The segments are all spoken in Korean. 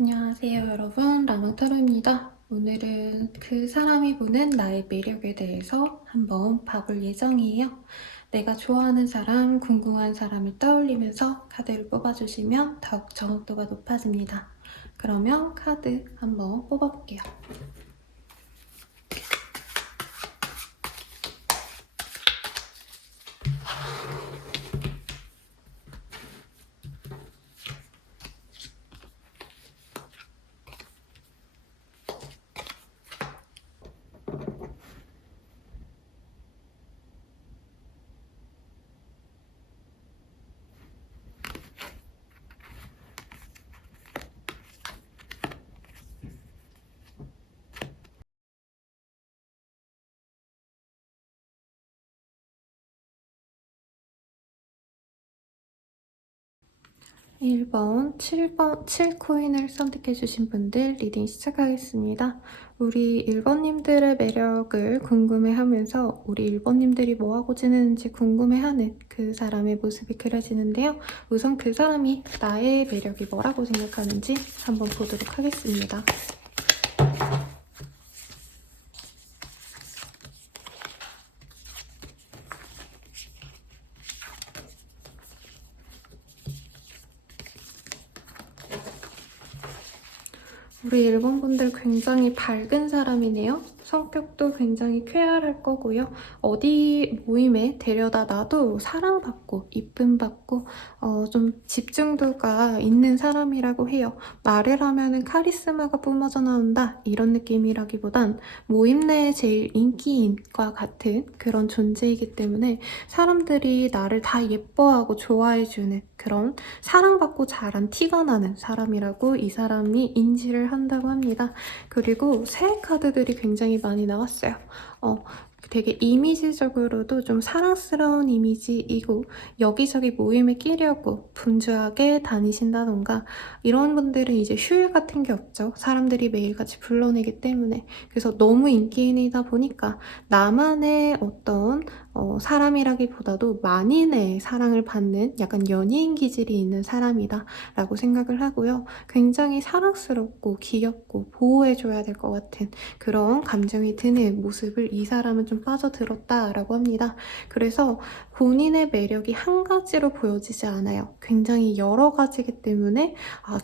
안녕하세요 여러분, 라방타로입니다. 오늘은 그 사람이 보는 나의 매력에 대해서 한번 봐볼 예정이에요. 내가 좋아하는 사람, 궁금한 사람을 떠올리면서 카드를 뽑아주시면 더욱 정확도가 높아집니다. 그러면 카드 한번 뽑아볼게요. 1번, 7번, 7코인을 선택해주신 분들 리딩 시작하겠습니다. 우리 1번님들의 매력을 궁금해하면서 우리 1번님들이 뭐하고 지내는지 궁금해하는 그 사람의 모습이 그려지는데요. 우선 그 사람이 나의 매력이 뭐라고 생각하는지 한번 보도록 하겠습니다. 우리 일본 분들 굉장히 밝은 사람이네요. 성격도 굉장히 쾌활할 거고요. 어디 모임에 데려다 놔도 사랑받고 이쁨받고 좀 집중도가 있는 사람이라고 해요. 말을 하면은 카리스마가 뿜어져 나온다 이런 느낌이라기보단 모임 내에 제일 인기인과 같은 그런 존재이기 때문에 사람들이 나를 다 예뻐하고 좋아해주는 그런 사랑받고 자란 티가 나는 사람이라고 이 사람이 인지를 한다고 합니다. 그리고 새 카드들이 굉장히 많이 나왔어요. 되게 이미지적으로도 좀 사랑스러운 이미지이고 여기저기 모임에 끼려고 분주하게 다니신다던가 이런 분들은 이제 휴일 같은 게 없죠. 사람들이 매일같이 불러내기 때문에. 그래서 너무 인기인이다 보니까 나만의 어떤 사람이라기보다도 만인의 사랑을 받는 약간 연예인 기질이 있는 사람이다 라고 생각을 하고요. 굉장히 사랑스럽고 귀엽고 보호해줘야 될 것 같은 그런 감정이 드는 모습을 이 사람은 좀 빠져들었다라고 합니다. 그래서 본인의 매력이 한 가지로 보여지지 않아요. 굉장히 여러 가지이기 때문에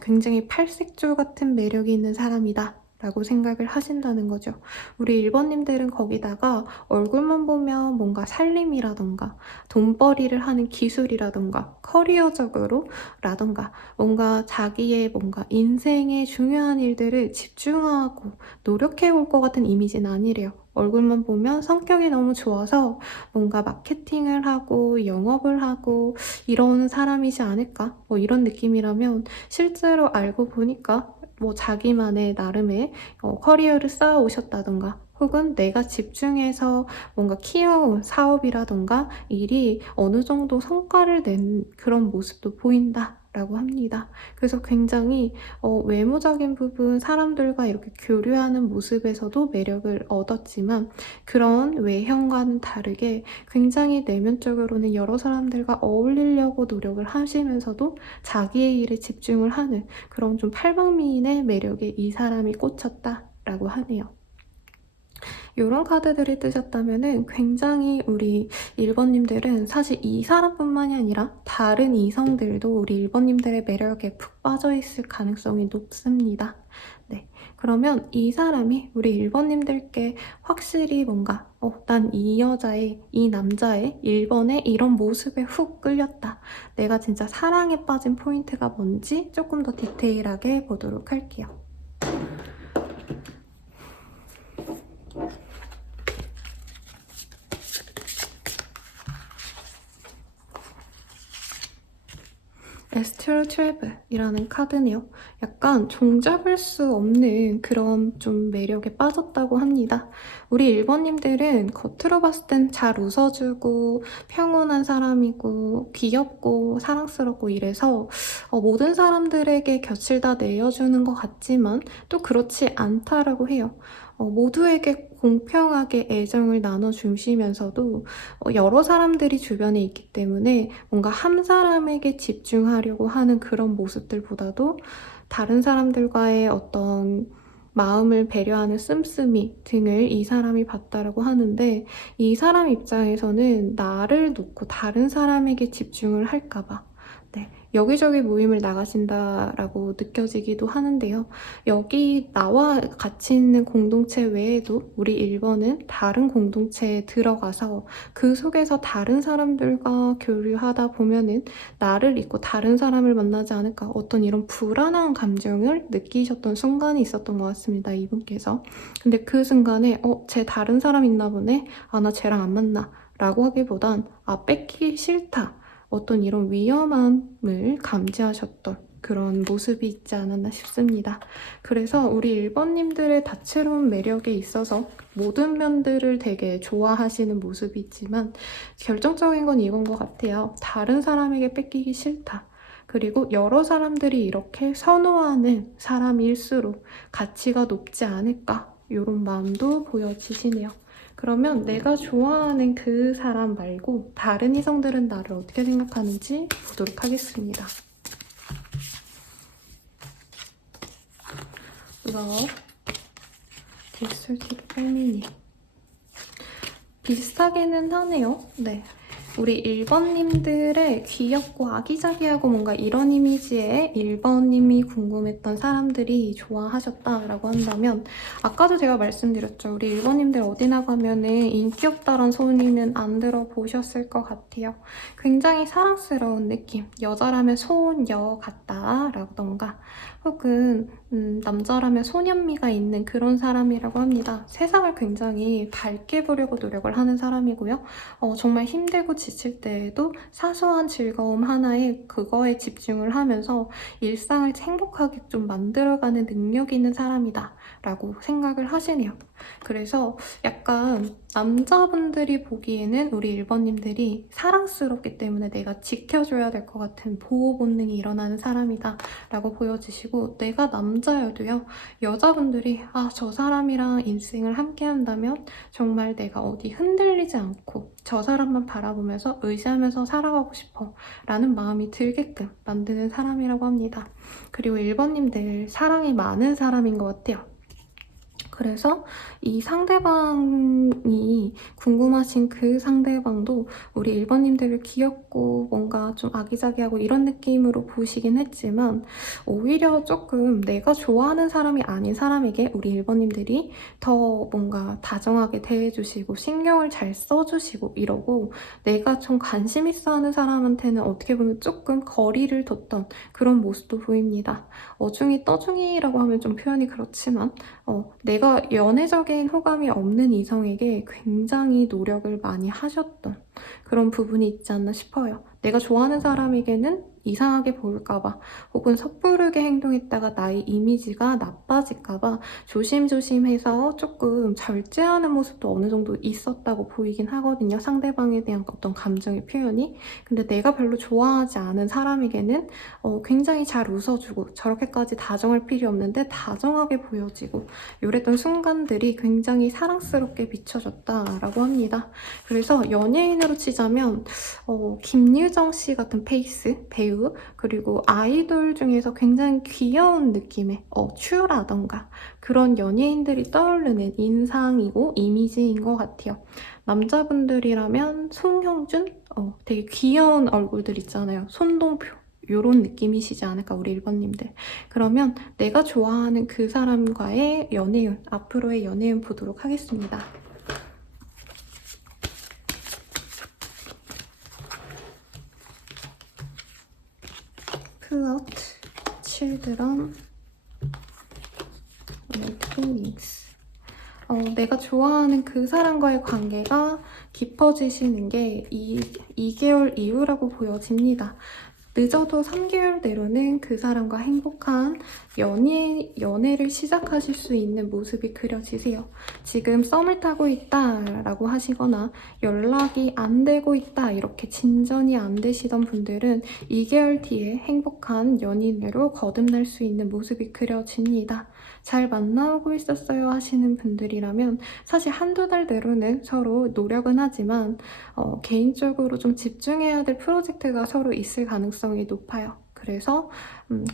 굉장히 팔색조 같은 매력이 있는 사람이다 라고 생각을 하신다는 거죠. 우리 1번님들은 거기다가 얼굴만 보면 뭔가 살림이라던가 돈벌이를 하는 기술이라던가 커리어적으로 라던가 뭔가 자기의 뭔가 인생의 중요한 일들을 집중하고 노력해 올 것 같은 이미지는 아니래요. 얼굴만 보면 성격이 너무 좋아서 뭔가 마케팅을 하고 영업을 하고 이런 사람이지 않을까? 뭐 이런 느낌이라면 실제로 알고 보니까 뭐 자기만의 나름의 커리어를 쌓아 오셨다던가 혹은 내가 집중해서 뭔가 키워온 사업이라던가 일이 어느 정도 성과를 낸 그런 모습도 보인다 라고 합니다. 그래서 굉장히 외모적인 부분 사람들과 이렇게 교류하는 모습에서도 매력을 얻었지만 그런 외형과는 다르게 굉장히 내면적으로는 여러 사람들과 어울리려고 노력을 하시면서도 자기의 일에 집중을 하는 그런 좀 팔방미인의 매력에 이 사람이 꽂혔다라고 하네요. 이런 카드들이 뜨셨다면은 굉장히 우리 1번님들은 사실 이 사람뿐만이 아니라 다른 이성들도 우리 1번님들의 매력에 푹 빠져있을 가능성이 높습니다. 네, 그러면 이 사람이 우리 1번님들께 확실히 뭔가 난 이 여자의, 이 남자의 1번의 이런 모습에 훅 끌렸다. 내가 진짜 사랑에 빠진 포인트가 뭔지 조금 더 디테일하게 보도록 할게요. 에스트로 12이라는 카드네요. 약간 종잡을 수 없는 그런 좀 매력에 빠졌다고 합니다. 우리 1번님들은 겉으로 봤을 땐 잘 웃어주고 평온한 사람이고 귀엽고 사랑스럽고 이래서 모든 사람들에게 곁을 다 내어주는 것 같지만 또 그렇지 않다라고 해요. 모두에게 공평하게 애정을 나눠주시면서도 여러 사람들이 주변에 있기 때문에 뭔가 한 사람에게 집중하려고 하는 그런 모습들보다도 다른 사람들과의 어떤 마음을 배려하는 씀씀이 등을 이 사람이 봤다라고 하는데 이 사람 입장에서는 나를 놓고 다른 사람에게 집중을 할까 봐 네, 여기저기 모임을 나가신다라고 느껴지기도 하는데요. 여기 나와 같이 있는 공동체 외에도 우리 1번은 다른 공동체에 들어가서 그 속에서 다른 사람들과 교류하다 보면은 나를 잊고 다른 사람을 만나지 않을까 어떤 이런 불안한 감정을 느끼셨던 순간이 있었던 것 같습니다. 이분께서. 근데 그 순간에 쟤 다른 사람 있나 보네? 아, 나 쟤랑 안 만나. 라고 하기보단 뺏기기 싫다. 어떤 이런 위험함을 감지하셨던 그런 모습이 있지 않았나 싶습니다. 그래서 우리 1번님들의 다채로운 매력에 있어서 모든 면들을 되게 좋아하시는 모습이 있지만 결정적인 건 이건 것 같아요. 다른 사람에게 뺏기기 싫다. 그리고 여러 사람들이 이렇게 선호하는 사람일수록 가치가 높지 않을까 이런 마음도 보여지시네요. 그러면 내가 좋아하는 그 사람 말고 다른 이성들은 나를 어떻게 생각하는지 보도록 하겠습니다. Love, Distorted Feminine. 비슷하기는 하네요. 네. 우리 1번님들의 귀엽고 아기자기하고 뭔가 이런 이미지에 1번님이 궁금했던 사람들이 좋아하셨다라고 한다면 아까도 제가 말씀드렸죠. 우리 1번님들 어디 나가면은 인기 없다란 소리는 안 들어보셨을 것 같아요. 굉장히 사랑스러운 느낌. 여자라면 소녀 같다라던가 혹은 남자라면 소년미가 있는 그런 사람이라고 합니다. 세상을 굉장히 밝게 보려고 노력을 하는 사람이고요. 정말 힘들고 지칠 때에도 사소한 즐거움 하나에 그거에 집중을 하면서 일상을 행복하게 좀 만들어가는 능력이 있는 사람이다 라고 생각을 하시네요. 그래서 약간 남자분들이 보기에는 우리 1번님들이 사랑스럽기 때문에 내가 지켜줘야 될 것 같은 보호 본능이 일어나는 사람이다 라고 보여지시고 내가 남자여도요 여자분들이 저 사람이랑 인생을 함께 한다면 정말 내가 어디 흔들리지 않고 저 사람만 바라보면서 의지하면서 살아가고 싶어 라는 마음이 들게끔 만드는 사람이라고 합니다. 그리고 1번님들 사랑이 많은 사람인 것 같아요. 그래서 이 상대방이 궁금하신 그 상대방도 우리 1번님들을 귀엽고 뭔가 좀 아기자기하고 이런 느낌으로 보시긴 했지만 오히려 조금 내가 좋아하는 사람이 아닌 사람에게 우리 1번님들이 더 뭔가 다정하게 대해주시고 신경을 잘 써주시고 이러고 내가 좀 관심 있어 하는 사람한테는 어떻게 보면 조금 거리를 뒀던 그런 모습도 보입니다. 어중이 떠중이라고 하면 좀 표현이 그렇지만 내가 연애적인 호감이 없는 이성에게 굉장히 노력을 많이 하셨던 그런 부분이 있지 않나 싶어요. 내가 좋아하는 사람에게는 이상하게 보일까봐 혹은 섣부르게 행동했다가 나의 이미지가 나빠질까봐 조심조심해서 조금 절제하는 모습도 어느 정도 있었다고 보이긴 하거든요. 상대방에 대한 어떤 감정의 표현이. 근데 내가 별로 좋아하지 않은 사람에게는 굉장히 잘 웃어주고 저렇게까지 다정할 필요 없는데 다정하게 보여지고 이랬던 순간들이 굉장히 사랑스럽게 비춰졌다라고 합니다. 그래서 연예인으로 치자면 김유정 씨 같은 페이스 배우 그리고 아이돌 중에서 굉장히 귀여운 느낌의 츄라던가 그런 연예인들이 떠오르는 인상이고 이미지인 것 같아요. 남자분들이라면 송형준? 되게 귀여운 얼굴들 있잖아요. 손동표. 이런 느낌이시지 않을까 우리 1번님들. 그러면 내가 좋아하는 그 사람과의 연애운, 앞으로의 연애운 보도록 하겠습니다. 플롯, 칠드런, 피닉스. 내가 좋아하는 그 사람과의 관계가 깊어지시는 게 2개월 이후라고 보여집니다. 늦어도 3개월 내로는 그 사람과 행복한 연애를 시작하실 수 있는 모습이 그려지세요. 지금 썸을 타고 있다라고 하시거나 연락이 안 되고 있다 이렇게 진전이 안 되시던 분들은 2개월 뒤에 행복한 연인으로 거듭날 수 있는 모습이 그려집니다. 잘 만나고 있었어요 하시는 분들이라면 사실 한두 달 내로는 서로 노력은 하지만 개인적으로 좀 집중해야 될 프로젝트가 서로 있을 가능성이 높아요. 그래서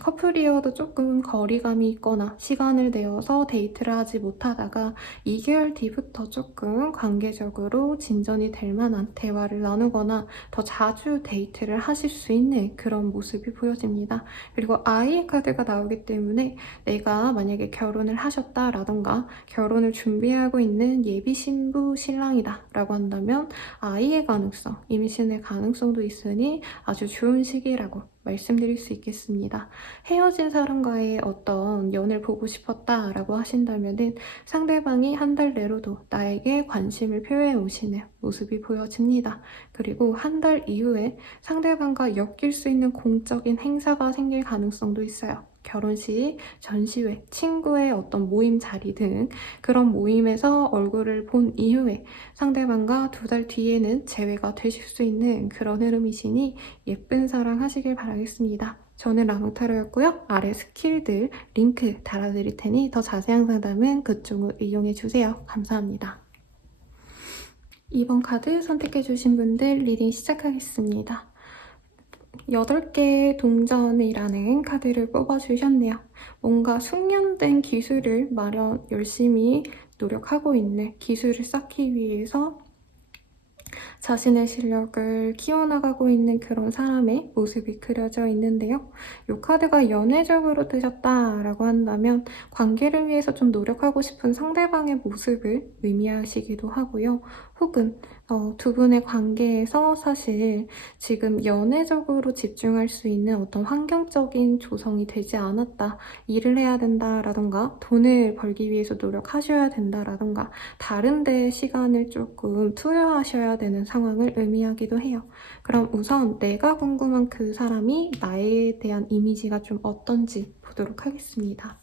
커플이어도 조금 거리감이 있거나 시간을 내어서 데이트를 하지 못하다가 2개월 뒤부터 조금 관계적으로 진전이 될 만한 대화를 나누거나 더 자주 데이트를 하실 수 있는 그런 모습이 보여집니다. 그리고 아이의 카드가 나오기 때문에 내가 만약에 결혼을 하셨다라던가 결혼을 준비하고 있는 예비 신부 신랑이다 라고 한다면 아이의 가능성, 임신의 가능성도 있으니 아주 좋은 시기라고 말씀드릴 수 있겠습니다. 헤어진 사람과의 어떤 연을 보고 싶었다라고 하신다면은 상대방이 한 달 내로도 나에게 관심을 표해 오시는 모습이 보여집니다. 그리고 한 달 이후에 상대방과 엮일 수 있는 공적인 행사가 생길 가능성도 있어요. 결혼식, 전시회, 친구의 어떤 모임 자리 등 그런 모임에서 얼굴을 본 이후에 상대방과 2달 뒤에는 재회가 되실 수 있는 그런 흐름이시니 예쁜 사랑 하시길 바라겠습니다. 저는 라무타로였고요. 아래 스킬들 링크 달아드릴 테니 더 자세한 상담은 그쪽을 이용해주세요. 감사합니다. 이번 카드 선택해주신 분들 리딩 시작하겠습니다. 8개 동전이라는 카드를 뽑아주셨네요. 뭔가 숙련된 기술을 열심히 노력하고 있는 기술을 쌓기 위해서 자신의 실력을 키워나가고 있는 그런 사람의 모습이 그려져 있는데요. 이 카드가 연애적으로 뜨셨다라고 한다면 관계를 위해서 좀 노력하고 싶은 상대방의 모습을 의미하시기도 하고요. 혹은 두 분의 관계에서 사실 지금 연애적으로 집중할 수 있는 어떤 환경적인 조성이 되지 않았다. 일을 해야 된다라던가 돈을 벌기 위해서 노력하셔야 된다라던가 다른 데 시간을 조금 투여하셔야 되는 상황을 의미하기도 해요. 그럼 우선 내가 궁금한 그 사람이 나에 대한 이미지가 좀 어떤지 보도록 하겠습니다.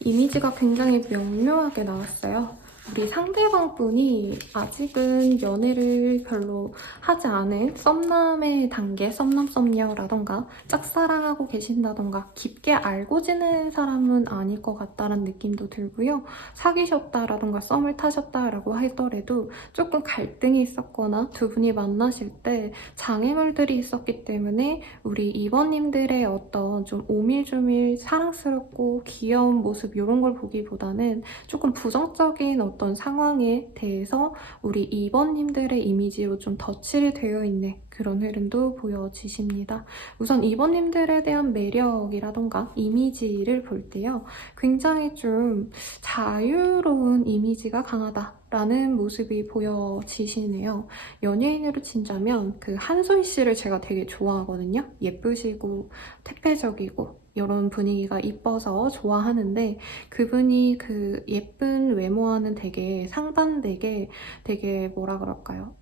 이미지가 굉장히 명료하게 나왔어요. 우리 상대방 분이 아직은 연애를 별로 하지 않은 썸남의 단계, 썸남썸녀라던가 짝사랑하고 계신다던가 깊게 알고 지낸 사람은 아닐 것 같다는 느낌도 들고요. 사귀셨다라던가 썸을 타셨다라고 하더라도 조금 갈등이 있었거나 두 분이 만나실 때 장애물들이 있었기 때문에 우리 2번님들의 어떤 좀 오밀조밀 사랑스럽고 귀여운 모습 이런 걸 보기보다는 조금 부정적인 어떤 상황에 대해서 우리 2번님들의 이미지로 좀 덧칠이 되어 있는 그런 흐름도 보여지십니다. 우선 2번님들에 대한 매력이라던가 이미지를 볼 때요. 굉장히 좀 자유로운 이미지가 강하다라는 모습이 보여지시네요. 연예인으로 친다면 그 한소희 씨를 제가 되게 좋아하거든요. 예쁘시고 태폐적이고 이런 분위기가 이뻐서 좋아하는데 그분이 그 예쁜 외모와는 되게 상반되게 되게 뭐라 그럴까요?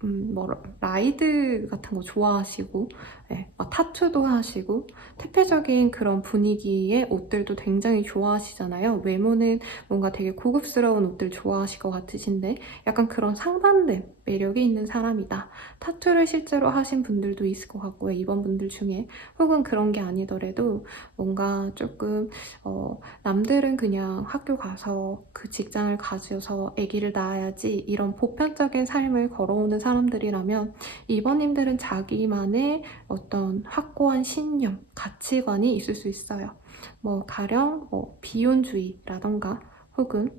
라이드 같은 거 좋아하시고 네, 막 타투도 하시고 태폐적인 그런 분위기의 옷들도 굉장히 좋아하시잖아요. 외모는 뭔가 되게 고급스러운 옷들 좋아하실 것 같으신데 약간 그런 상반된 매력이 있는 사람이다. 타투를 실제로 하신 분들도 있을 것 같고요. 이번 분들 중에 혹은 그런 게 아니더라도 뭔가 조금 남들은 그냥 학교 가서 그 직장을 가져서 아기를 낳아야지 이런 보편적인 삶을 걸어오는 사람들이라면 이번님들은 자기만의 어떤 확고한 신념, 가치관이 있을 수 있어요. 가령 비혼주의라던가 혹은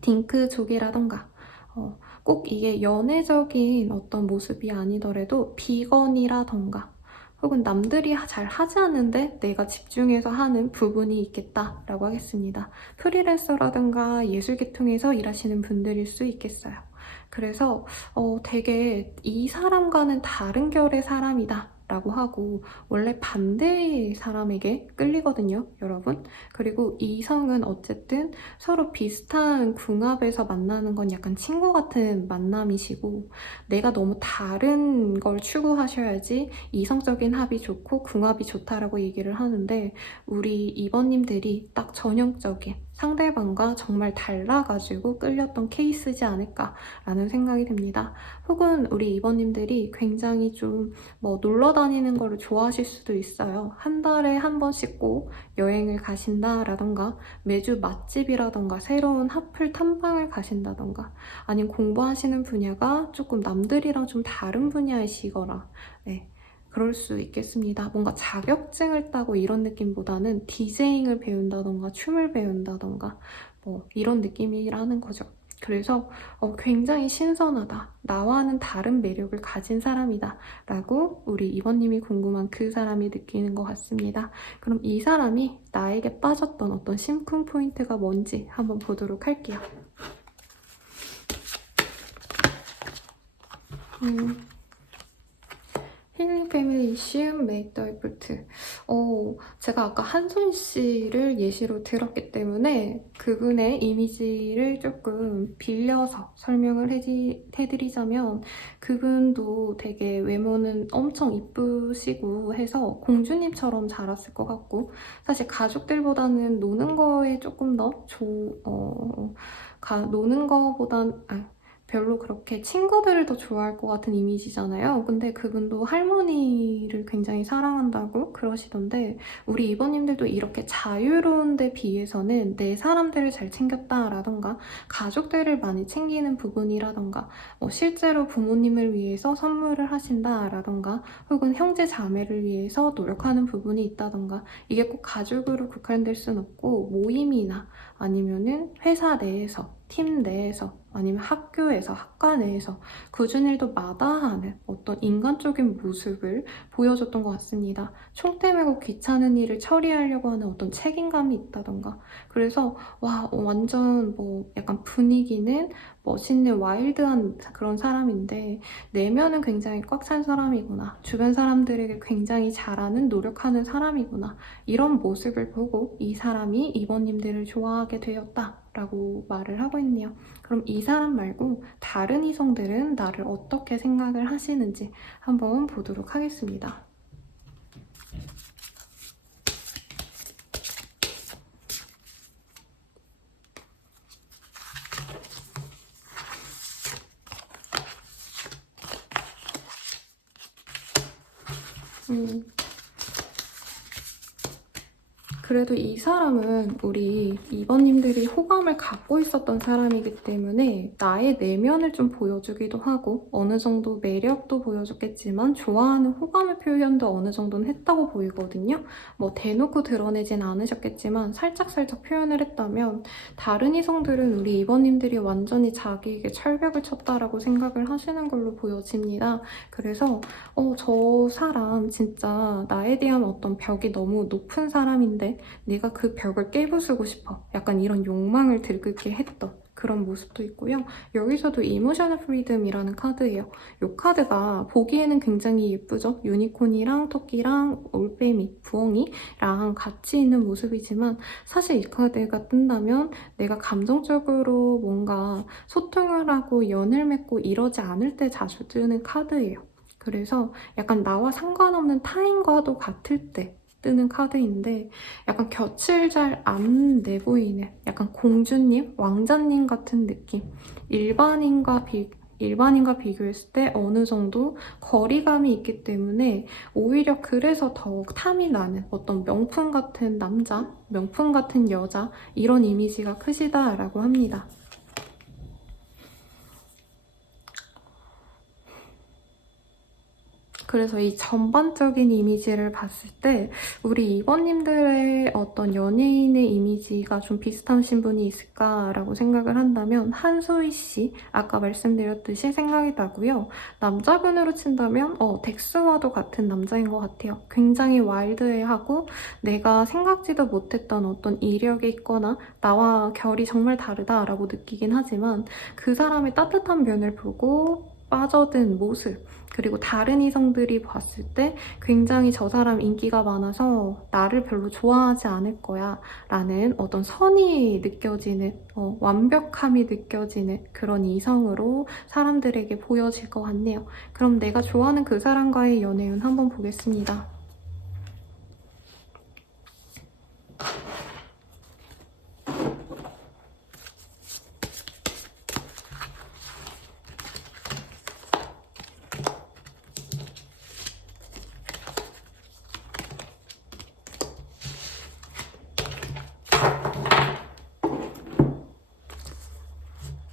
딩크족이라던가 꼭 이게 연애적인 어떤 모습이 아니더라도 비건이라던가 혹은 남들이 잘 하지 않는데 내가 집중해서 하는 부분이 있겠다라고 하겠습니다. 프리랜서라든가 예술계통에서 일하시는 분들일 수 있겠어요. 그래서 되게 이 사람과는 다른 결의 사람이다 라고 하고 원래 반대의 사람에게 끌리거든요, 여러분. 그리고 이성은 어쨌든 서로 비슷한 궁합에서 만나는 건 약간 친구 같은 만남이시고 내가 너무 다른 걸 추구하셔야지 이성적인 합이 좋고 궁합이 좋다라고 얘기를 하는데 우리 2번님들이 딱 전형적인 상대방과 정말 달라가지고 끌렸던 케이스지 않을까라는 생각이 듭니다. 혹은 우리 이번님들이 굉장히 좀 뭐 놀러 다니는 거를 좋아하실 수도 있어요. 한 달에 한 번씩 꼭 여행을 가신다라던가 매주 맛집이라던가 새로운 핫플 탐방을 가신다던가 아니면 공부하시는 분야가 조금 남들이랑 좀 다른 분야이시거나 네, 그럴 수 있겠습니다. 뭔가 자격증을 따고 이런 느낌보다는 디제잉을 배운다던가 춤을 배운다던가 뭐 이런 느낌이라는 거죠. 그래서 굉장히 신선하다. 나와는 다른 매력을 가진 사람이다. 라고 우리 이번님이 궁금한 그 사람이 느끼는 것 같습니다. 그럼 이 사람이 나에게 빠졌던 어떤 심쿵 포인트가 뭔지 한번 보도록 할게요. 힐링 패밀리 이슈 메이크 더 에포트. 제가 아까 한솔 씨를 예시로 들었기 때문에 그분의 이미지를 조금 빌려서 설명을 해드리자면 그분도 되게 외모는 엄청 이쁘시고 해서 공주님처럼 자랐을 것 같고 사실 가족들보다는 노는 거에 조금 더 노는 거보단 별로 그렇게 친구들을 더 좋아할 것 같은 이미지잖아요. 근데 그분도 할머니를 굉장히 사랑한다고 그러시던데 우리 이번님들도 이렇게 자유로운 데 비해서는 내 사람들을 잘 챙겼다라던가 가족들을 많이 챙기는 부분이라던가 실제로 부모님을 위해서 선물을 하신다라던가 혹은 형제 자매를 위해서 노력하는 부분이 있다던가 이게 꼭 가족으로 국한될 순 없고 모임이나 아니면은 회사 내에서 팀 내에서 아니면 학교에서 학과 내에서 굳은 일도 마다하는 어떤 인간적인 모습을 보여줬던 것 같습니다. 총대 메고 귀찮은 일을 처리하려고 하는 어떤 책임감이 있다던가 그래서 와 완전 뭐 약간 분위기는 멋있는 와일드한 그런 사람인데 내면은 굉장히 꽉 찬 사람이구나 주변 사람들에게 굉장히 잘하는 노력하는 사람이구나 이런 모습을 보고 이 사람이 이번님들을 좋아하게 되었다 라고 말을 하고 있네요. 그럼 이 사람 말고 다른 이성들은 나를 어떻게 생각을 하시는지 한번 보도록 하겠습니다. 그래도 이 사람은 우리 이번님들이 호감을 갖고 있었던 사람이기 때문에 나의 내면을 좀 보여주기도 하고 어느 정도 매력도 보여줬겠지만 좋아하는 호감의 표현도 어느 정도는 했다고 보이거든요. 뭐 대놓고 드러내진 않으셨겠지만 살짝살짝 표현을 했다면 다른 이성들은 우리 이번님들이 완전히 자기에게 철벽을 쳤다라고 생각을 하시는 걸로 보여집니다. 그래서 저 사람 진짜 나에 대한 어떤 벽이 너무 높은 사람인데 내가 그 벽을 깨부수고 싶어. 약간 이런 욕망을 들끓게 했던 그런 모습도 있고요. 여기서도 이모셔널 프리덤이라는 카드예요. 이 카드가 보기에는 굉장히 예쁘죠? 유니콘이랑 토끼랑 올빼미, 부엉이랑 같이 있는 모습이지만 사실 이 카드가 뜬다면 내가 감정적으로 뭔가 소통을 하고 연을 맺고 이러지 않을 때 자주 뜨는 카드예요. 그래서 약간 나와 상관없는 타인과도 같을 때 뜨는 카드인데 약간 곁을 잘 안 내보이는 약간 공주님, 왕자님 같은 느낌. 일반인과 비교했을 때 어느 정도 거리감이 있기 때문에 오히려 그래서 더욱 탐이 나는 어떤 명품 같은 남자, 명품 같은 여자 이런 이미지가 크시다라고 합니다. 그래서 이 전반적인 이미지를 봤을 때 우리 이번님들의 어떤 연예인의 이미지가 좀 비슷하신 분이 있을까라고 생각을 한다면 한소희 씨, 아까 말씀드렸듯이 생각이 나고요. 남자분으로 친다면 덱스와도 같은 남자인 것 같아요. 굉장히 와일드해하고 내가 생각지도 못했던 어떤 이력이 있거나 나와 결이 정말 다르다라고 느끼긴 하지만 그 사람의 따뜻한 면을 보고 빠져든 모습 그리고 다른 이성들이 봤을 때 굉장히 저 사람 인기가 많아서 나를 별로 좋아하지 않을 거야 라는 어떤 선이 느껴지는 완벽함이 느껴지는 그런 이성으로 사람들에게 보여질 것 같네요. 그럼 내가 좋아하는 그 사람과의 연애운 한번 보겠습니다.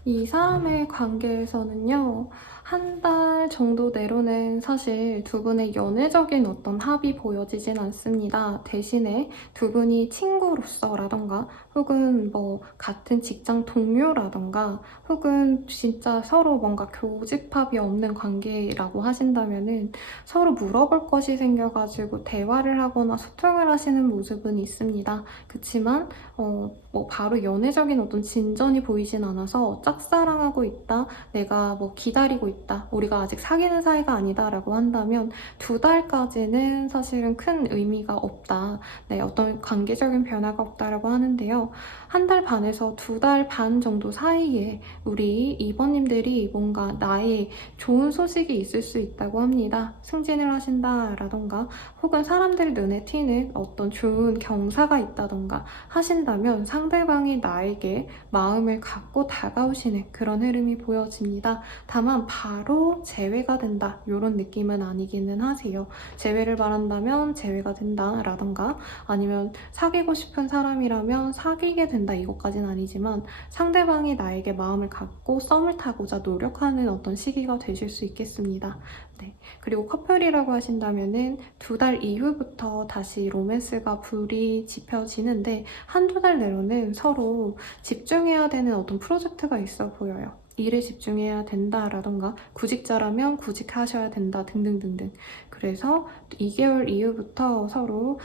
이 사람의 관계에서는요, 한 달 정도 내로는 사실 두 분의 연애적인 어떤 합이 보여지진 않습니다. 대신에 두 분이 친구로서라던가, 혹은 뭐 같은 직장 동료라던가, 혹은 진짜 서로 뭔가 교집합이 없는 관계라고 하신다면은 서로 물어볼 것이 생겨가지고 대화를 하거나 소통을 하시는 모습은 있습니다. 그치만 뭐 바로 연애적인 어떤 진전이 보이진 않아서 짝사랑하고 있다, 내가 뭐 기다리고 있다, 우리가 아직 사귀는 사이가 아니다 라고 한다면 2달까지는 사실은 큰 의미가 없다. 네, 어떤 관계적인 변화가 없다라고 하는데요. 1달 반에서 2달 반 정도 사이에 우리 2번님들이 뭔가 나의 좋은 소식이 있을 수 있다고 합니다. 승진을 하신다라던가, 혹은 사람들 눈에 튀는 어떤 좋은 경사가 있다던가 하신다면 상대방이 나에게 마음을 갖고 다가오시는 그런 흐름이 보여집니다. 다만 바로 재회가 된다 이런 느낌은 아니기는 하세요. 재회를 바란다면 재회가 된다 라던가, 아니면 사귀고 싶은 사람이라면 사귀게 된다 이것까지는 아니지만 상대방이 나에게 마음을 갖고 썸을 타고자 노력하는 어떤 시기가 되실 수 있겠습니다. 네. 그리고 커플이라고 하신다면은 2달 이후부터 다시 로맨스가 불이 지펴지는데, 1~2달 내로는 서로 집중해야 되는 어떤 프로젝트가 있어 보여요. 일에 집중해야 된다라던가, 구직자라면 구직하셔야 된다 등등등등. 그래서 2개월 이후부터 서로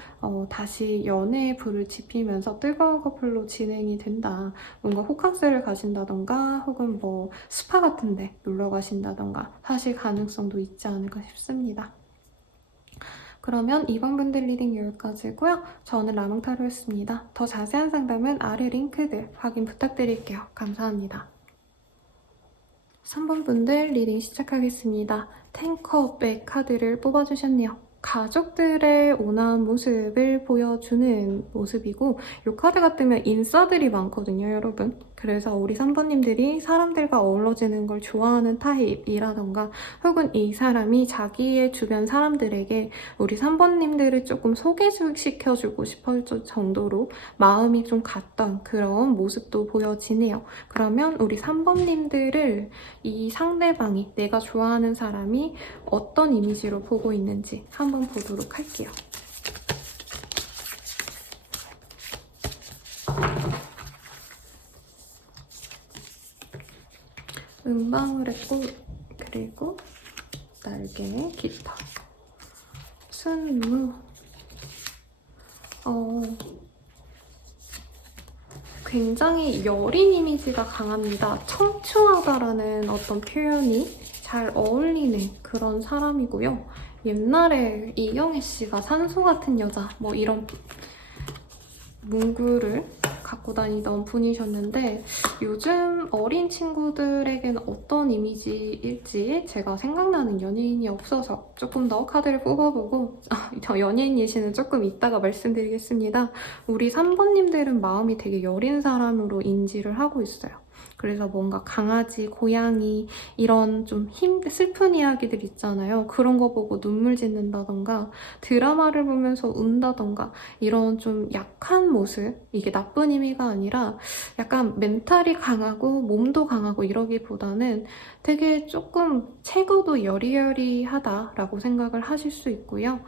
다시 연애의 불을 지피면서 뜨거운 커플로 진행이 된다. 뭔가 호캉스를 가신다던가, 혹은 뭐 스파 같은 데 놀러 가신다던가 하실 가능성도 있지 않을까 싶습니다. 그러면 2번 분들 리딩 여기까지고요. 저는 라몽타로였습니다. 더 자세한 상담은 아래 링크들 확인 부탁드릴게요. 감사합니다. 3번 분들 리딩 시작하겠습니다. 탱커백 카드를 뽑아주셨네요. 가족들의 온화한 모습을 보여주는 모습이고, 이 카드가 뜨면 인싸들이 많거든요, 여러분. 그래서 우리 3번님들이 사람들과 어우러지는 걸 좋아하는 타입이라던가, 혹은 이 사람이 자기의 주변 사람들에게 우리 3번님들을 조금 소개시켜주고 싶을 정도로 마음이 좀 갔던 그런 모습도 보여지네요. 그러면 우리 3번님들을 이 상대방이, 내가 좋아하는 사람이 어떤 이미지로 보고 있는지 한번 보도록 할게요. 은방울의 꽃, 그리고 날개, 깃털, 순무. 굉장히 여린 이미지가 강합니다. 청초하다라는 어떤 표현이 잘 어울리는 그런 사람이고요. 옛날에 이영애 씨가 산소 같은 여자 뭐 이런 문구를 갖고 다니던 분이셨는데, 요즘 어린 친구들에게는 어떤 이미지일지 제가 생각나는 연예인이 없어서 조금 더 카드를 뽑아보고 저 연예인 예시는 조금 이따가 말씀드리겠습니다. 우리 3번님들은 마음이 되게 여린 사람으로 인지를 하고 있어요. 그래서 뭔가 강아지, 고양이 이런 좀 슬픈 이야기들 있잖아요. 그런 거 보고 눈물 짓는다던가, 드라마를 보면서 운다던가, 이런 좀 약한 모습, 이게 나쁜 의미가 아니라 약간 멘탈이 강하고 몸도 강하고 이러기보다는 되게 조금 체구도 여리여리하다라고 생각을 하실 수 있고요.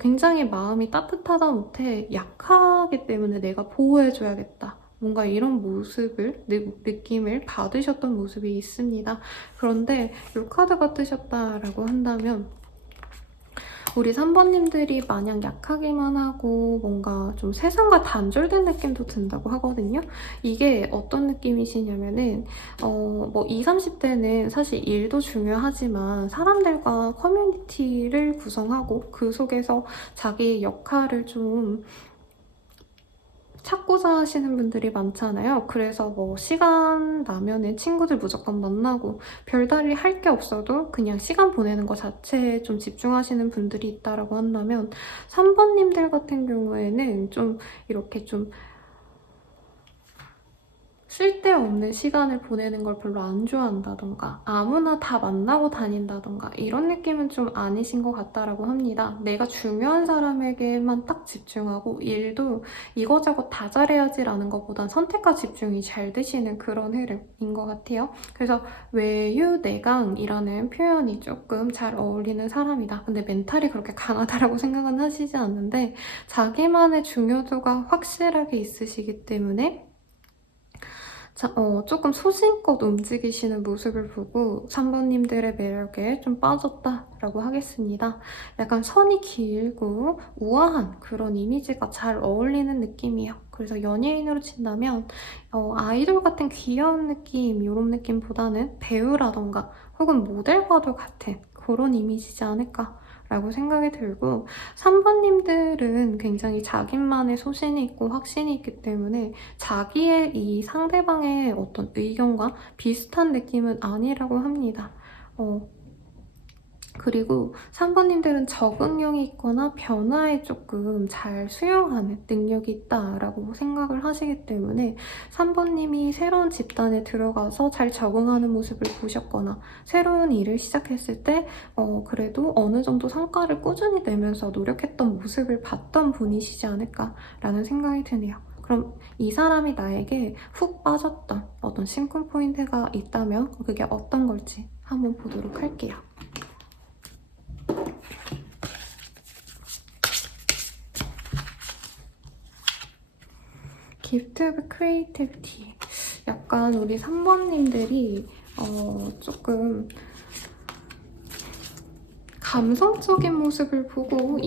굉장히 마음이 따뜻하다 못해 약하기 때문에 내가 보호해줘야겠다, 뭔가 이런 모습을, 느낌을 받으셨던 모습이 있습니다. 그런데 이 카드가 뜨셨다라고 한다면 우리 3번님들이 마냥 약하기만 하고 뭔가 좀 세상과 단절된 느낌도 든다고 하거든요. 이게 어떤 느낌이시냐면은 뭐 20, 30대는 사실 일도 중요하지만 사람들과 커뮤니티를 구성하고 그 속에서 자기의 역할을 좀 찾고자 하시는 분들이 많잖아요. 그래서 뭐 시간 나면은 친구들 무조건 만나고 별다른 할 게 없어도 그냥 시간 보내는 거 자체에 좀 집중하시는 분들이 있다라고 한다면, 3번님들 같은 경우에는 좀 이렇게 좀 쓸데없는 시간을 보내는 걸 별로 안 좋아한다던가 아무나 다 만나고 다닌다던가 이런 느낌은 좀 아니신 것 같다라고 합니다. 내가 중요한 사람에게만 딱 집중하고 일도 이거저거 다 잘해야지라는 것보단 선택과 집중이 잘 되시는 그런 흐름인 것 같아요. 그래서 외유내강이라는 표현이 조금 잘 어울리는 사람이다. 근데 멘탈이 그렇게 강하다라고 생각은 하시지 않는데 자기만의 중요도가 확실하게 있으시기 때문에 조금 소신껏 움직이시는 모습을 보고 3번님들의 매력에 좀 빠졌다라고 하겠습니다. 약간 선이 길고 우아한 그런 이미지가 잘 어울리는 느낌이에요. 그래서 연예인으로 친다면 아이돌 같은 귀여운 느낌 이런 느낌보다는 배우라던가 혹은 모델과도 같은 그런 이미지지 않을까 라고 생각이 들고 3번님들은 굉장히 자기만의 소신이 있고 확신이 있기 때문에 자기의 이 상대방의 어떤 의견과 비슷한 느낌은 아니라고 합니다. 그리고 3번님들은 적응력이 있거나 변화에 조금 잘 수용하는 능력이 있다라고 생각을 하시기 때문에 3번님이 새로운 집단에 들어가서 잘 적응하는 모습을 보셨거나 새로운 일을 시작했을 때 그래도 어느 정도 성과를 꾸준히 내면서 노력했던 모습을 봤던 분이시지 않을까라는 생각이 드네요. 그럼 이 사람이 나에게 훅 빠졌던 어떤 심쿵 포인트가 있다면 그게 어떤 걸지 한번 보도록 할게요. Gift of Creativity. 약간 우리 3번님들이 조금 감성적인 모습을 보고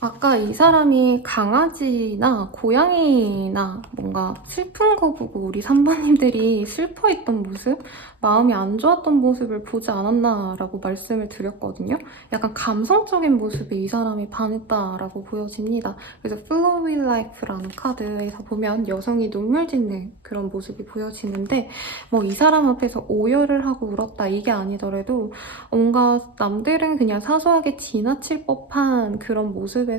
아까 이 사람이 강아지나 고양이나 뭔가 슬픈 거 보고 우리 3번님들이 슬퍼했던 모습, 마음이 안 좋았던 모습을 보지 않았나라고 말씀을 드렸거든요. 약간 감성적인 모습에 이 사람이 반했다라고 보여집니다. 그래서 Flow with Life라는 카드에서 보면 여성이 눈물 짓는 그런 모습이 보여지는데 뭐 이 사람 앞에서 오열을 하고 울었다 이게 아니더라도 뭔가 남들은 그냥 사소하게 지나칠 법한 그런 모습에서도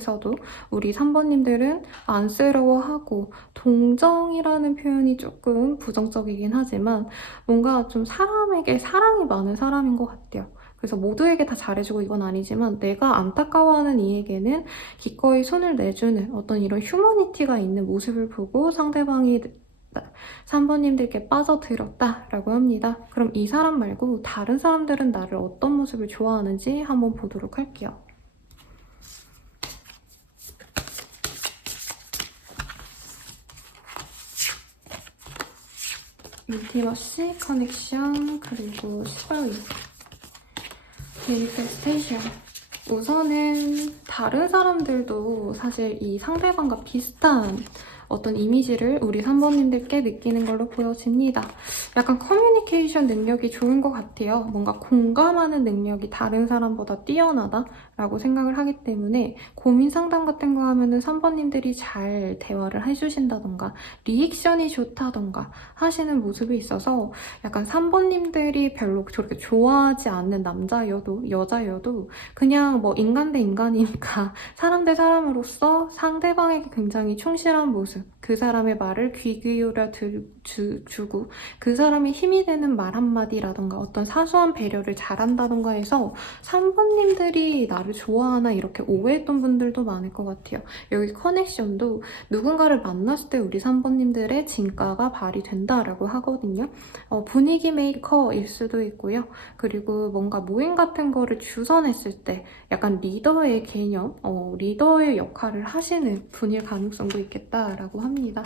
우리 3번님들은 안쓰러워하고 동정이라는 표현이 조금 부정적이긴 하지만 뭔가 좀 사람에게 사랑이 많은 사람인 것 같아요. 그래서 모두에게 다 잘해주고 이건 아니지만 내가 안타까워하는 이에게는 기꺼이 손을 내주는 어떤 이런 휴머니티가 있는 모습을 보고 상대방이 3번님들께 빠져들었다라고 합니다. 그럼 이 사람 말고 다른 사람들은 나를 어떤 모습을 좋아하는지 한번 보도록 할게요. 인티머시, 커넥션, 그리고 시바위, 매니페스테이션. 우선은 다른 사람들도 사실 이 상대방과 비슷한 어떤 이미지를 우리 3번님들께 느끼는 걸로 보여집니다. 약간 커뮤니케이션 능력이 좋은 것 같아요. 뭔가 공감하는 능력이 다른 사람보다 뛰어나다라고 생각을 하기 때문에 고민 상담 같은 거 하면은 3번님들이 잘 대화를 해주신다던가 리액션이 좋다던가 하시는 모습이 있어서 약간 3번님들이 별로 저렇게 좋아하지 않는 남자여도 여자여도 그냥 뭐 인간 대 인간이니까 사람 대 사람으로서 상대방에게 굉장히 충실한 모습, 그 사람의 말을 귀 기울여 주고 그 사람이 힘이 되는 말 한마디라던가 어떤 사소한 배려를 잘한다던가 해서 3번님들이 나를 좋아하나 이렇게 오해했던 분들도 많을 것 같아요. 여기 커넥션도 누군가를 만났을 때 우리 3번님들의 진가가 발휘된다라고 하거든요. 분위기 메이커일 수도 있고요. 그리고 뭔가 모임 같은 거를 주선했을 때 약간 리더의 개념, 리더의 역할을 하시는 분일 가능성도 있겠다라고 합니다.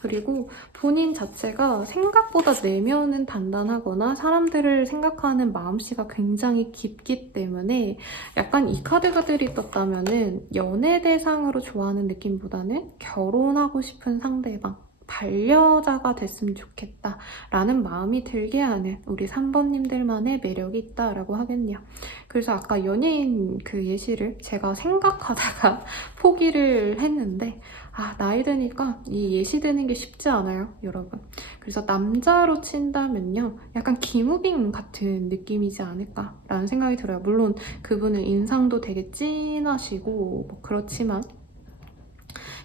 그리고 본인 자체가 생각보다 내면은 단단하거나 사람들을 생각하는 마음씨가 굉장히 깊기 때문에 약간 이 카드들이 떴다면은 연애 대상으로 좋아하는 느낌보다는 결혼하고 싶은 상대방, 반려자가 됐으면 좋겠다라는 마음이 들게 하는 우리 3번님들만의 매력이 있다라고 하겠네요. 그래서 아까 연예인 그 예시를 제가 생각하다가 포기를 했는데 나이 드니까 이 예시 드는 게 쉽지 않아요, 여러분. 그래서 남자로 친다면요. 약간 김우빈 같은 느낌이지 않을까라는 생각이 들어요. 물론 그분은 인상도 되게 진하시고 뭐 그렇지만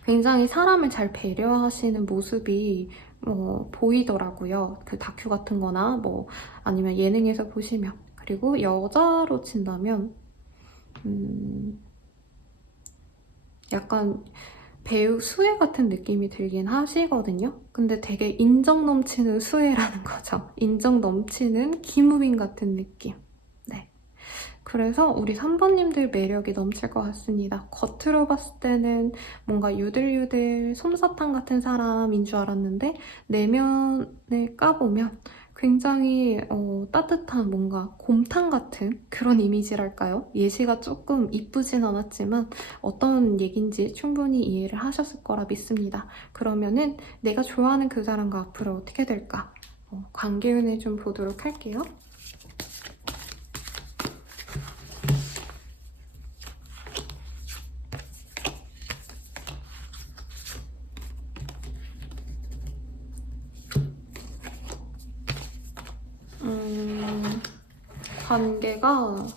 굉장히 사람을 잘 배려하시는 모습이 보이더라고요. 그 다큐 같은 거나 뭐 아니면 예능에서 보시면. 그리고 여자로 친다면 약간 배우 수혜 같은 느낌이 들긴 하시거든요. 근데 되게 인정 넘치는 수혜라는 거죠. 인정 넘치는 김우빈 같은 느낌. 네. 그래서 우리 3번님들 매력이 넘칠 것 같습니다. 겉으로 봤을 때는 뭔가 유들유들 솜사탕 같은 사람인 줄 알았는데 내면을 까보면 굉장히 따뜻한 뭔가 곰탕 같은 그런 이미지랄까요? 예시가 조금 이쁘진 않았지만 어떤 얘기인지 충분히 이해를 하셨을 거라 믿습니다. 그러면은 내가 좋아하는 그 사람과 앞으로 어떻게 될까? 관계운을 좀 보도록 할게요. 관계가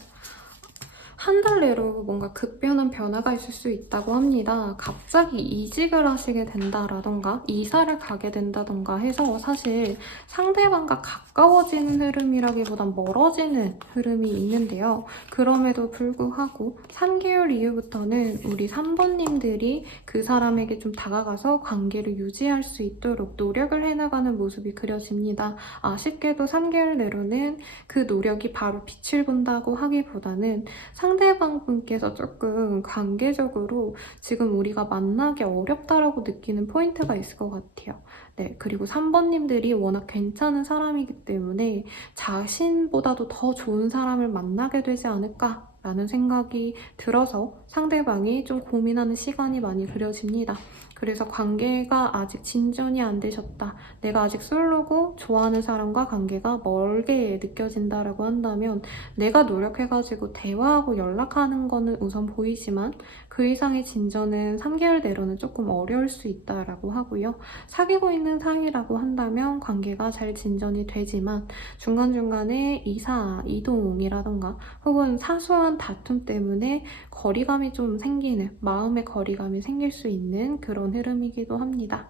한 달 내로 뭔가 급변한 변화가 있을 수 있다고 합니다. 갑자기 이직을 하시게 된다라던가 이사를 가게 된다던가 해서 사실 상대방과 가까워지는 흐름이라기보단 멀어지는 흐름이 있는데요. 그럼에도 불구하고 3개월 이후부터는 우리 3번님들이 그 사람에게 좀 다가가서 관계를 유지할 수 있도록 노력을 해나가는 모습이 그려집니다. 아쉽게도 3개월 내로는 그 노력이 바로 빛을 본다고 하기보다는 상대방 분께서 조금 관계적으로 지금 우리가 만나기 어렵다라고 느끼는 포인트가 있을 것 같아요. 네, 그리고 3번님들이 워낙 괜찮은 사람이기 때문에 자신보다도 더 좋은 사람을 만나게 되지 않을까라는 생각이 들어서 상대방이 좀 고민하는 시간이 많이 그려집니다. 그래서 관계가 아직 진전이 안 되셨다. 내가 아직 솔로고 좋아하는 사람과 관계가 멀게 느껴진다라고 한다면 내가 노력해가지고 대화하고 연락하는 거는 우선 보이지만 그 이상의 진전은 3개월 내로는 조금 어려울 수 있다라고 하고요. 사귀고 있는 사이라고 한다면 관계가 잘 진전이 되지만 중간중간에 이사, 이동이라던가 혹은 사소한 다툼 때문에 거리감이 좀 생기는, 마음의 거리감이 생길 수 있는 그런 흐름이기도 합니다.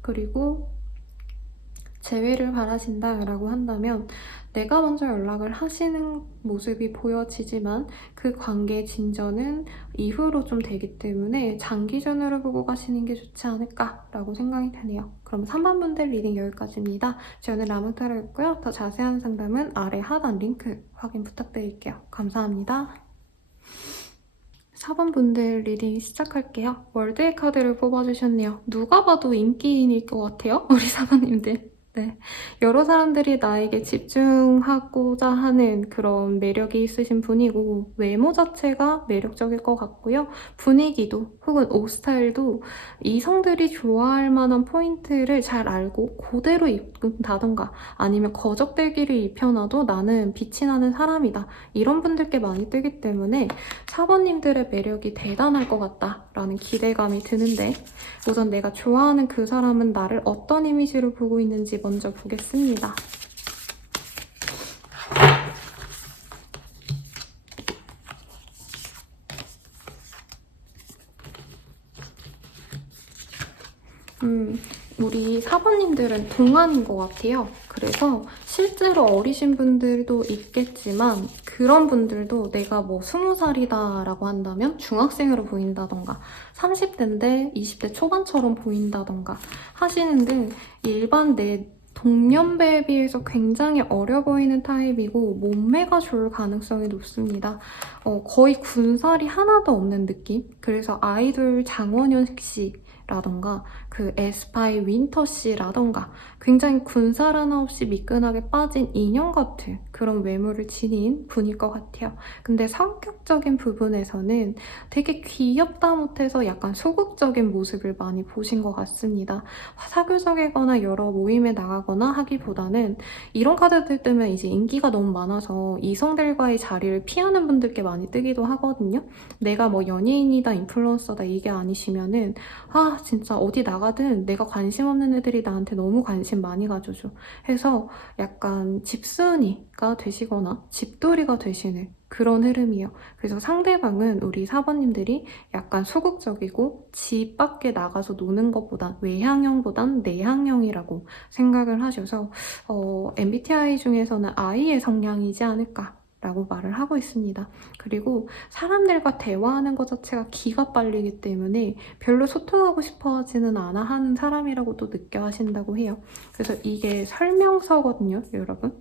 그리고 재회를 바라신다라고 한다면 내가 먼저 연락을 하시는 모습이 보여지지만 그 관계 진전은 이후로 좀 되기 때문에 장기전으로 보고 가시는 게 좋지 않을까라고 생각이 드네요. 그럼 3번 분들 리딩 여기까지입니다. 저는 라무타로였고요. 더 자세한 상담은 아래 하단 링크 확인 부탁드릴게요. 감사합니다. 4번 분들 리딩 시작할게요. 월드의 카드를 뽑아주셨네요. 누가 봐도 인기인일 것 같아요. 우리 4번님들. 네. 여러 사람들이 나에게 집중하고자 하는 그런 매력이 있으신 분이고 외모 자체가 매력적일 것 같고요. 분위기도 혹은 옷 스타일도 이성들이 좋아할 만한 포인트를 잘 알고 그대로 입는다던가 아니면 거적대기를 입혀놔도 나는 빛이 나는 사람이다. 이런 분들께 많이 뜨기 때문에 4번님들의 매력이 대단할 것 같다라는 기대감이 드는데 우선 내가 좋아하는 그 사람은 나를 어떤 이미지로 보고 있는지 먼저 보겠습니다. 우리 4번님들은 동안인 것 같아요. 그래서 실제로 어리신 분들도 있겠지만 그런 분들도 내가 뭐 20살이다 라고 한다면 중학생으로 보인다던가 30대인데 20대 초반처럼 보인다던가 하시는 등 일반 내 동년배에 비해서 굉장히 어려 보이는 타입이고 몸매가 좋을 가능성이 높습니다. 거의 군살이 하나도 없는 느낌? 그래서 아이돌 장원영 씨 라던가 그 에스파의 윈터 씨라던가 굉장히 군살 하나 없이 미끈하게 빠진 인형 같은 그런 외모를 지닌 분일 것 같아요. 근데 성격적인 부분에서는 되게 귀엽다 못해서 약간 소극적인 모습을 많이 보신 것 같습니다. 사교적이거나 여러 모임에 나가거나 하기보다는 이런 카드들 뜨면 이제 인기가 너무 많아서 이성들과의 자리를 피하는 분들께 많이 뜨기도 하거든요. 내가 뭐 연예인이다 인플루언서다 이게 아니시면은 아 진짜 어디 나가든 내가 관심 없는 애들이 나한테 너무 관심 많이 가져줘 해서 약간 집순이가 되시거나 집돌이가 되시는 그런 흐름이에요. 그래서 상대방은 우리 사번님들이 약간 소극적이고 집 밖에 나가서 노는 것보단 외향형보단 내향형이라고 생각을 하셔서 MBTI 중에서는 I의 성향이지 않을까 라고 말을 하고 있습니다. 그리고 사람들과 대화하는 것 자체가 기가 빨리기 때문에 별로 소통하고 싶어 하지는 않아 하는 사람이라고도 느껴 하신다고 해요. 그래서 이게 설명서거든요, 여러분.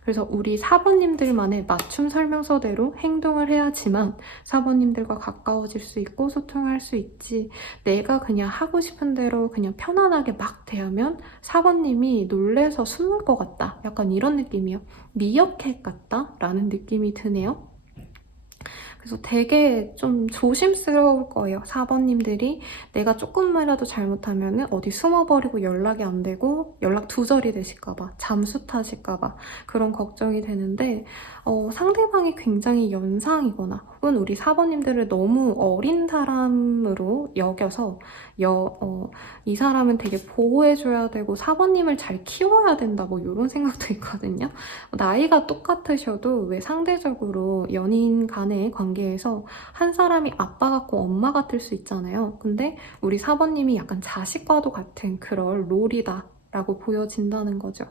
그래서 우리 사번님들만의 맞춤 설명서대로 행동을 해야지만 사번님들과 가까워질 수 있고 소통할 수 있지, 내가 그냥 하고 싶은 대로 그냥 편안하게 막 대하면 사번님이 놀래서 숨을 것 같다. 약간 이런 느낌이요. 미어캣 같다? 라는 느낌이 드네요. 그래서 되게 좀 조심스러울 거예요. 4번님들이 내가 조금만이라도 잘못하면 어디 숨어버리고 연락이 안 되고 연락 두절이 되실까봐, 잠수 타실까봐 그런 걱정이 되는데 상대방이 굉장히 연상이거나 혹은 우리 4번님들을 너무 어린 사람으로 여겨서 이 사람은 되게 보호해줘야 되고 4번님을 잘 키워야 된다 뭐 이런 생각도 있거든요. 나이가 똑같으셔도 왜 상대적으로 연인 간의 관계에서 한 사람이 아빠 같고 엄마 같을 수 있잖아요. 근데 우리 사번님이 약간 자식과도 같은 그런 롤이다 라고 보여진다는 거죠.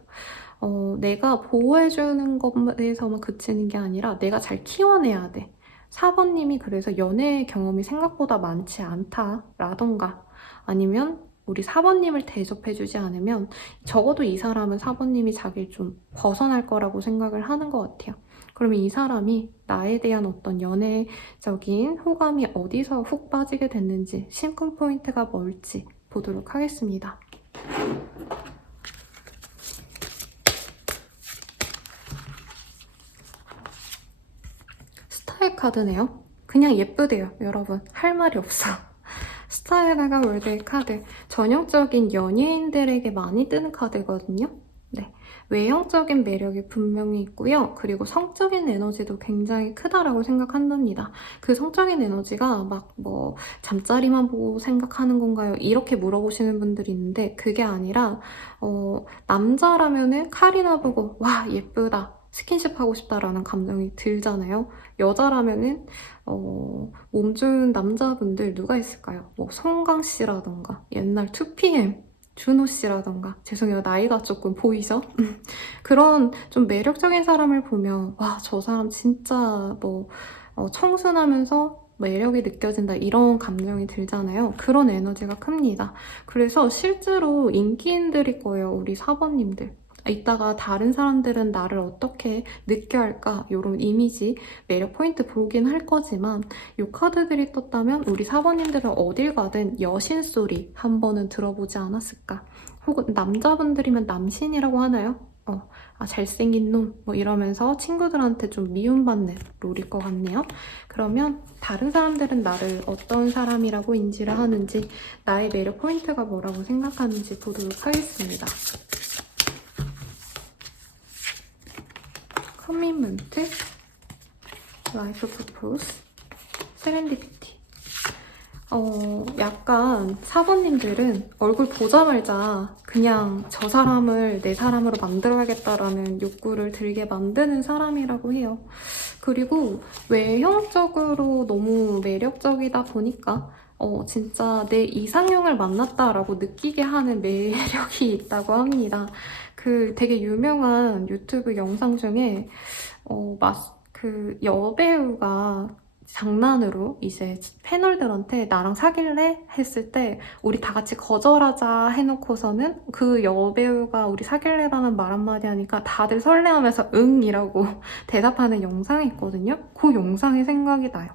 내가 보호해주는 것에서만 그치는 게 아니라 내가 잘 키워내야 돼. 4번님이 그래서 연애 경험이 생각보다 많지 않다라던가 아니면 우리 4번님을 대접해주지 않으면 적어도 이 사람은 4번님이 자기를 좀 벗어날 거라고 생각을 하는 것 같아요. 그러면 이 사람이 나에 대한 어떤 연애적인 호감이 어디서 훅 빠지게 됐는지, 심쿵 포인트가 뭘지 보도록 하겠습니다. 스타의 카드네요. 그냥 예쁘대요, 여러분. 할 말이 없어. 스타에다가 월드의 카드. 전형적인 연예인들에게 많이 뜨는 카드거든요. 네. 외형적인 매력이 분명히 있고요. 그리고 성적인 에너지도 굉장히 크다라고 생각한답니다. 그 성적인 에너지가 막 뭐 잠자리만 보고 생각하는 건가요? 이렇게 물어보시는 분들이 있는데 그게 아니라 남자라면은 칼이나 보고 와 예쁘다. 스킨십 하고 싶다라는 감정이 들잖아요. 여자라면은 몸 좋은 남자분들 누가 있을까요? 뭐 송강 씨라던가 옛날 2PM 준호 씨라던가, 죄송해요 나이가 조금 보이죠? 그런 좀 매력적인 사람을 보면 와 저 사람 진짜 뭐 청순하면서 매력이 느껴진다 이런 감정이 들잖아요. 그런 에너지가 큽니다. 그래서 실제로 인기인들일 거예요, 우리 사번님들. 이따가 다른 사람들은 나를 어떻게 느껴 할까 이런 이미지, 매력 포인트 보긴 할 거지만 이 카드들이 떴다면 우리 사번님들은 어딜 가든 여신 소리 한 번은 들어보지 않았을까. 혹은 남자분들이면 남신이라고 하나요? 잘생긴 놈 뭐 이러면서 친구들한테 좀 미움받는 롤일 것 같네요. 그러면 다른 사람들은 나를 어떤 사람이라고 인지를 하는지, 나의 매력 포인트가 뭐라고 생각하는지 보도록 하겠습니다. 커미먼트, 라이프 퍼포스, 세렌디피티. 약간 사번님들은 얼굴 보자마자 그냥 저 사람을 내 사람으로 만들어야겠다라는 욕구를 들게 만드는 사람이라고 해요. 그리고 외형적으로 너무 매력적이다 보니까 진짜 내 이상형을 만났다라고 느끼게 하는 매력이 있다고 합니다. 그 되게 유명한 유튜브 영상 중에 그 여배우가 장난으로 이제 패널들한테 나랑 사귈래? 했을 때 우리 다 같이 거절하자 해놓고서는 그 여배우가 우리 사귈래라는 말 한마디 하니까 다들 설레하면서 응 이라고 대답하는 영상이 있거든요. 그 영상이 생각이 나요.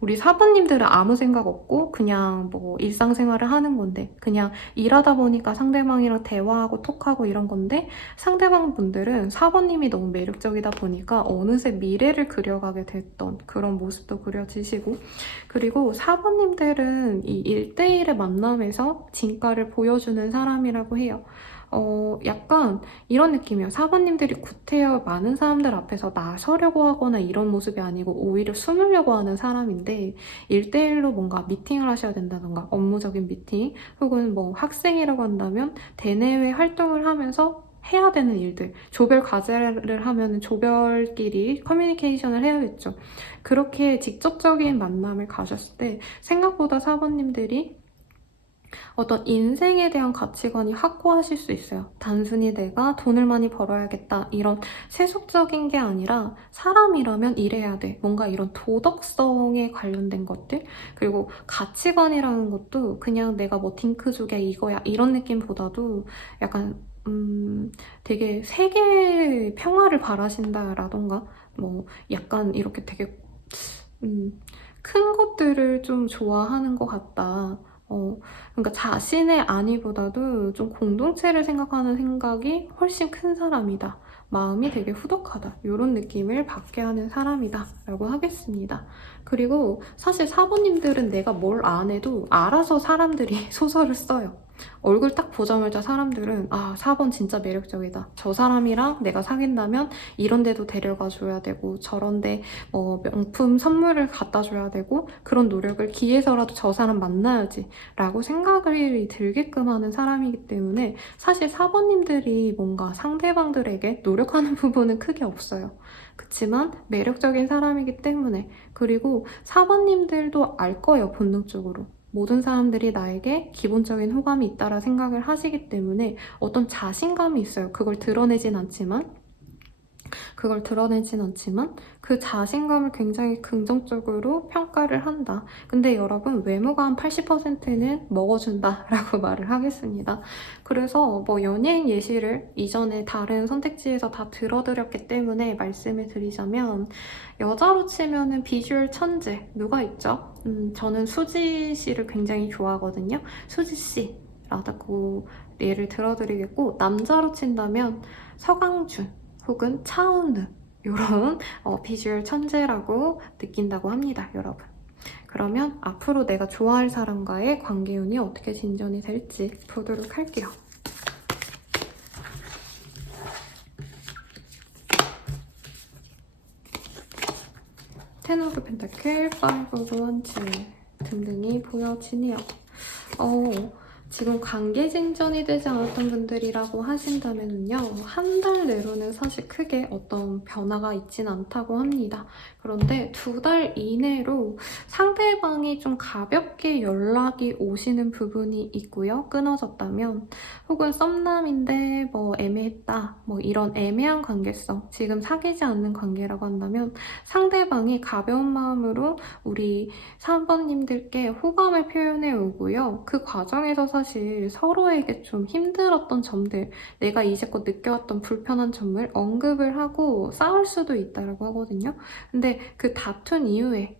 우리 사부님들은 아무 생각 없고 그냥 뭐 일상생활을 하는 건데, 그냥 일하다 보니까 상대방이랑 대화하고 톡하고 이런 건데, 상대방 분들은 사부님이 너무 매력적이다 보니까 어느새 미래를 그려가게 됐던 그런 모습도 그려지시고, 그리고 사부님들은 이 1대1의 만남에서 진가를 보여주는 사람이라고 해요. 약간 이런 느낌이에요. 사부님들이 구태여 많은 사람들 앞에서 나서려고 하거나 이런 모습이 아니고 오히려 숨으려고 하는 사람인데 1대1로 뭔가 미팅을 하셔야 된다던가 업무적인 미팅 혹은 뭐 학생이라고 한다면 대내외 활동을 하면서 해야 되는 일들, 조별 과제를 하면 조별끼리 커뮤니케이션을 해야겠죠. 그렇게 직접적인 만남을 가졌을 때 생각보다 사부님들이 어떤 인생에 대한 가치관이 확고하실 수 있어요. 단순히 내가 돈을 많이 벌어야겠다 이런 세속적인 게 아니라 사람이라면 이래야 돼. 뭔가 이런 도덕성에 관련된 것들 그리고 가치관이라는 것도 그냥 내가 뭐 딩크족이야 이거야 이런 느낌보다도 약간 되게 세계 평화를 바라신다라던가 뭐 약간 이렇게 되게 큰 것들을 좀 좋아하는 것 같다. 그러니까 자신의 안위보다도 좀 공동체를 생각하는 생각이 훨씬 큰 사람이다. 마음이 되게 후덕하다. 이런 느낌을 받게 하는 사람이다. 라고 하겠습니다. 그리고 사실 사부님들은 내가 뭘 안 해도 알아서 사람들이 소설을 써요. 얼굴 딱 보자마자 사람들은 아, 4번 진짜 매력적이다. 저 사람이랑 내가 사귄다면 이런 데도 데려가 줘야 되고 저런데 명품 선물을 갖다 줘야 되고 그런 노력을 기해서라도 저 사람 만나야지 라고 생각이 들게끔 하는 사람이기 때문에 사실 사번님들이 뭔가 상대방들에게 노력하는 부분은 크게 없어요. 그치만 매력적인 사람이기 때문에 그리고 사번님들도 알 거예요, 본능적으로. 모든 사람들이 나에게 기본적인 호감이 있다라 생각을 하시기 때문에 어떤 자신감이 있어요. 그걸 드러내진 않지만 그 자신감을 굉장히 긍정적으로 평가를 한다. 근데 여러분 외모가 한 80%는 먹어준다 라고 말을 하겠습니다. 그래서 뭐 연예인 예시를 이전에 다른 선택지에서 다 들어드렸기 때문에 말씀을 드리자면 여자로 치면은 비주얼 천재 누가 있죠? 저는 수지 씨를 굉장히 좋아하거든요. 수지 씨라고 예를 들어드리겠고 남자로 친다면 서강준 혹은 차은우 이런 비주얼 천재라고 느낀다고 합니다, 여러분. 그러면 앞으로 내가 좋아할 사람과의 관계운이 어떻게 진전이 될지 보도록 할게요. 텐 오브 펜타클, 파이브 오브 원즈 등등이 보여지네요. 지금 관계 진전이 되지 않았던 분들이라고 하신다면요. 한 달 내로는 사실 크게 어떤 변화가 있진 않다고 합니다. 그런데 2달 이내로 상대방이 좀 가볍게 연락이 오시는 부분이 있고요. 끊어졌다면 혹은 썸남인데 뭐 애매했다. 뭐 이런 애매한 관계성, 지금 사귀지 않는 관계라고 한다면 상대방이 가벼운 마음으로 우리 3번님들께 호감을 표현해 오고요. 그 과정에서 사실 서로에게 좀 힘들었던 점들, 내가 이제껏 느껴왔던 불편한 점을 언급을 하고 싸울 수도 있다고 하거든요. 근데 그 다툰 이후에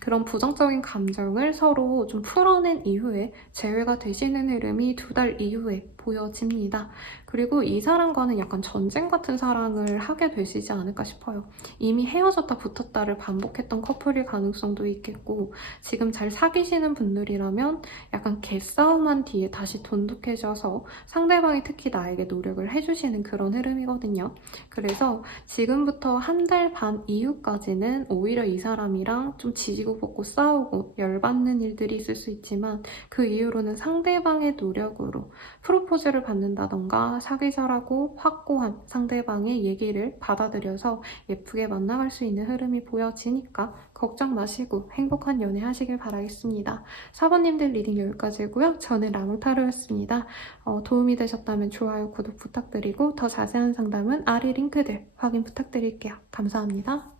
그런 부정적인 감정을 서로 좀 풀어낸 이후에 재회가 되시는 흐름이 2달 이후에 보여집니다. 그리고 이 사람과는 약간 전쟁 같은 사랑을 하게 되시지 않을까 싶어요. 이미 헤어졌다 붙었다를 반복했던 커플일 가능성도 있겠고 지금 잘 사귀시는 분들이라면 약간 개싸움한 뒤에 다시 돈독해져서 상대방이 특히 나에게 노력을 해주시는 그런 흐름이거든요. 그래서 지금부터 한 달 반 이후까지는 오히려 이 사람이랑 좀 지지고 볶고 싸우고 열받는 일들이 있을 수 있지만 그 이후로는 상대방의 노력으로 프로포즈를 받는다던가 사귀자라고 확고한 상대방의 얘기를 받아들여서 예쁘게 만나갈 수 있는 흐름이 보여지니까 걱정 마시고 행복한 연애 하시길 바라겠습니다. 사번님들 리딩 여기까지고요. 저는 라몽타로였습니다. 도움이 되셨다면 좋아요, 구독 부탁드리고 더 자세한 상담은 아래 링크들 확인 부탁드릴게요. 감사합니다.